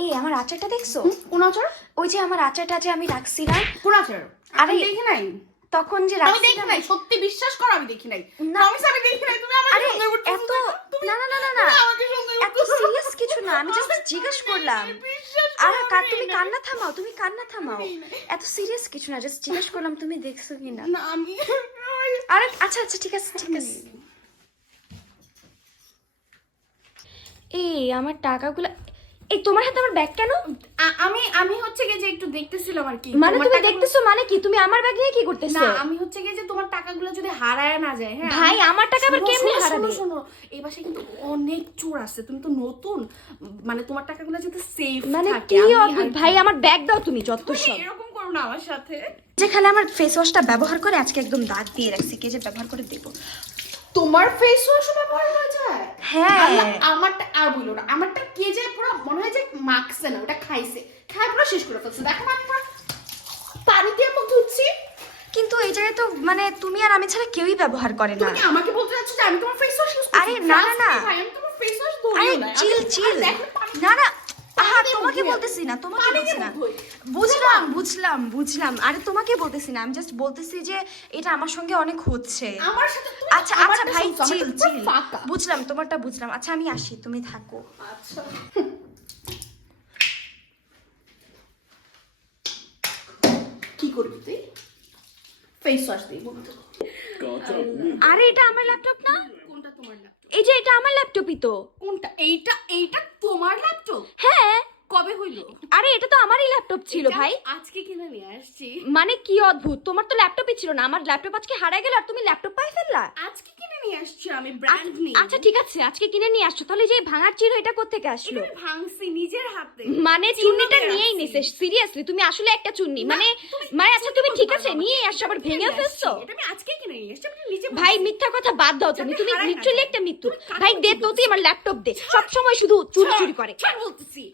এই আমার আচারটা দেখছো? কোন আচার? ওই যে আমার আচারটা যে আমি রাখছিলাম। কোন আচার? আরে আমি দেখি নাই। তখন যে আমি দেখি নাই, সত্যি বিশ্বাস করো আমি দেখি নাই। না প্রমিস আমি দেখি নাই। তুমি আমাকে আরে সন্দেহ করতেছো। এত না না না না না আমাকে সন্দেহ এত করতেছো। সিরিয়াস কিছু না, আমি জাস্ট জিজ্ঞেস করলাম। বিশ্বাস আরে করো তুমি কান্না থামাও, তুমি কান্না থামাও। এত সিরিয়াস কিছু না, জাস্ট জিজ্ঞেস করলাম তুমি দেখছো কিনা। না আমি আরে আচ্ছা আচ্ছা ঠিক আছে ঠিক আছে। এই আমার টাকাগুলো, এই তোমার হাতে আমার ব্যাগ কেন? আমি আমি হচ্ছে গিয়ে যে একটু দেখতেছিলাম আর কি। মানে তোমার তুমি টাকাগুলো- দেখতেছো মানে কি? তুমি আমার ব্যাগ নিয়ে কি করতেছো? না আমি হচ্ছে গিয়ে যে তোমার টাকাগুলো যদি হারায় না যায়, হ্যাঁ ভাই আমার টাকা আবার কেমনে হারাবে? শোনো এই বাসায় কিন্তু অনেক চোর আছে, তুমি তো নতুন, মানে তোমার টাকাগুলো যাতে সেফ মানে থাকে। কি আমি অদ্ভুত আর কি- ভাই, আমার ব্যাগ দাও তুমি যত তুমি সব। এরকম করো না আমার সাথে। যেখানে আমার ফেস ওয়াশটা ব্যবহার করে আজকে একদম দাগ দিয়ে রাখছি, কে যে ব্যবহার করে দেবো। তোমার ফেস ওয়াশ ব্যবহার হয়ে যায়? হ্যাঁ আল্লাহ, আমারটা আর বলো না, আমারটা কে যে পুরো মনে হয় যে মাখছে না, ওটা খাইছে, খাই পুরো শেষ করে ফেলছে। দেখো আমি পুরো পানি দিয়ে মুখ ধুচ্ছি। কিন্তু এই জায়গায় তো মানে তুমি আর আমি ছাড়া কেউই ব্যবহার করে না। তুমি কি আমাকে বলতে চাচ্ছ যে আমি তোমার ফেস ওয়াশ ইউজ করছি? আরে না, না, না। ভাই আমি তোমার ফেস ওয়াশ আরে ধরিও না। চিল চিল, না না আহা তোমাকে বলতেছি না, তোমাকে বলছি না। বুঝলাম বুঝলাম বুঝলাম, আরে তোমাকে বলতেছি না, আমি জাস্ট বলতেছি যে এটা আমার সঙ্গে অনেক হচ্ছে। আমার সাথে তুমি আচ্ছা আচ্ছা ভাই চিল চিল, ফাঁকা। বুঝলাম তোমারটা বুঝলাম। আচ্ছা আমি আসি, তুমি থাকো। আচ্ছা কি করবি তুই? ফেস ওয়াশ দিয়ে বলতো। আরে এটা আমার ল্যাপটপ না? কোনটা তোমার ল্যাপটপ? এই যে এটা আমার ল্যাপটপই তো। কোনটা? এইটা এইটা তোমার ল্যাপটপ? হ্যাঁ কবে হইলো? আরে এটা তো আমারই ল্যাপটপ ছিল ভাই। আজকে কিনে নিয়ে আসছি। মানে কি অদ্ভুত, তোমার তো ল্যাপটপই ছিল না, আমার ল্যাপটপ আজকে হারায় গেল আর তুমি ল্যাপটপ পাই ফেললা। আজকে কিনে নিয়ে আসছি আমি, ব্র্যান্ড নিউ। আচ্ছা ঠিক আছে আজকে কিনে নিয়ে আসছো, তাহলে যে এই ভাঙার চিহ্ন এটা কোত্থেকে আসলো? এটা ভাঙছি নিজের হাতে। মানে চুন্নিটা নিয়েই নিছে? সিরিয়াসলি তুমি আসলে একটা চুন্নি মানে মানে আচ্ছা তুমি ঠিক আছে নিয়ে আসছো আবার ভেঙে ফেলছো? এটা আমি আজকে কিনে নিয়ে আসছি, আমি নিজে ভাই মিথ্যা কথা বাদ দাও তুমি, তুমি হারায় না লিটারালি যায়। একটা মৃত্যু। তুমি কাকে ভাই দে তো, বলছো? তুই আমার ল্যাপটপ দে, সব সময় শুধু চুরি চুরি করে। ছাড় বলতেছি।